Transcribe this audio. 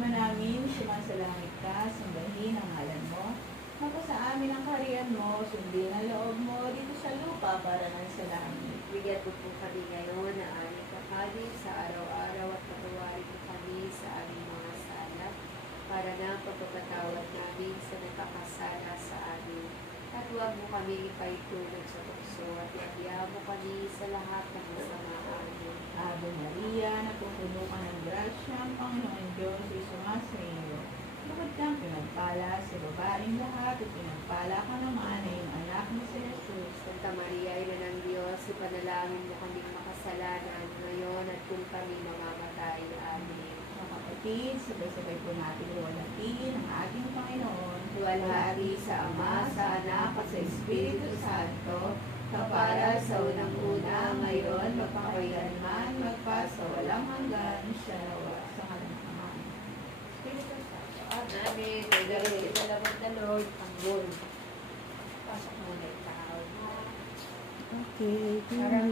Ama namin, sumasalangit ka, sambahin ang ngalan mo. Mapasa amin ang kaharian mo, sundin ang loob mo dito sa lupa para ng sa langit. Bigyan mo po kami ngayon na aming kakanin sa araw-araw at patawarin mo kami sa aming mga sala para na pagpapatawad namin sa nakakasala sa amin. At huwag mo kami ipaitulog sa tukso at iabiya mo kami sa lahat ng masama. Amen. Ave Maria, napupuno ka ng grasya, ang Panginoon Diyos ay sumasa iyo. Bukod kang pinagpala sa babaeng lahat at pinagpala ka naman ay iyong anak na si Jesus. Santa Maria, Ina ng Diyos, ipanalangin mo kaming makasalanan ngayon at kung kami mamamatay. Amen. Mga kapatid, sabay-sabay po natin luwalhatiin ang ating Panginoon. Luwalhati sa Ama, sa Anak, at sa Espiritu Santo, kapara sa unang-una, ngayon, magpakailanman, magpasawalang hanggan, siya nawa Sa ngalan ng Ama, Espiritu Santo. Amen. May galing salamat na Lord. Tanggol. Pasok muna ikaw. Okay, Parang